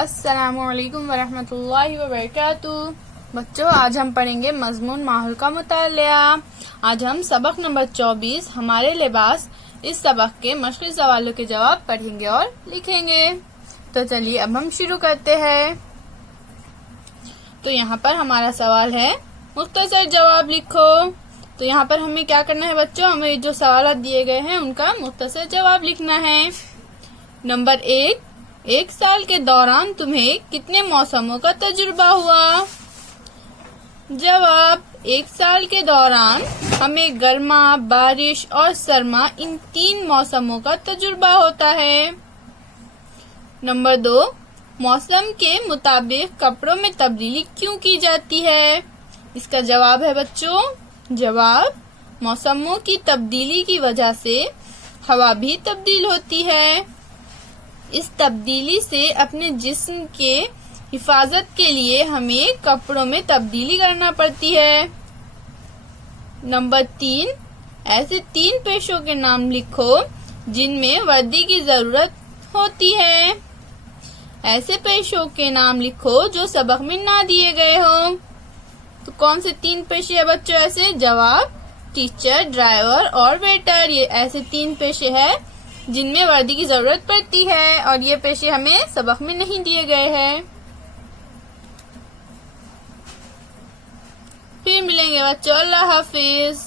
अस्सलामुअलैकुम वरहमतुल्लाहि वबरकातुहू। बच्चों, आज हम पढ़ेंगे मजमून माहौल का मुतालिया। आज हम सबक नंबर 24 हमारे लिबास इस सबक के मुश्किल सवालों के जवाब पढ़ेंगे और लिखेंगे। तो चलिए अब हम शुरू करते हैं। तो यहाँ पर हमारा सवाल है, मुख्तसर जवाब लिखो। तो यहाँ पर हमें क्या करना है बच्चों, हमें जो सवाल दिए गए हैं उनका मुख्तसर जवाब लिखना है। नंबर 1 साल के दौरान तुम्हें कितने मौसमों का तजुर्बा हुआ? जवाब, 1 साल के दौरान हमें गर्मा, बारिश और सरमा इन 3 मौसमों का तजुर्बा होता है। नंबर 2, मौसम के मुताबिक कपड़ों में तब्दीली क्यों की जाती है? इसका जवाब है बच्चों, जवाब, मौसमों की तब्दीली की वजह से हवा भी तब्दील होती है। इस तब्दीली से अपने जिस्म के हिफाजत के लिए हमें कपड़ों में तब्दीली करना पड़ती है। नंबर 3, ऐसे 3 पेशों के नाम लिखो जिनमें वर्दी की जरूरत होती है। ऐसे पेशों के नाम लिखो जो सबक में ना दिए गए हो। तो कौन से 3 पेशे है बच्चों ऐसे? जवाब, टीचर, ड्राइवर और वेटर। ये ऐसे 3 पेशे हैं जिनमें वर्दी की जरूरत पड़ती है और ये पेशे हमें सबक में नहीं दिए गए हैं। फिर मिलेंगे बच्चों, अल्लाह हाफिज।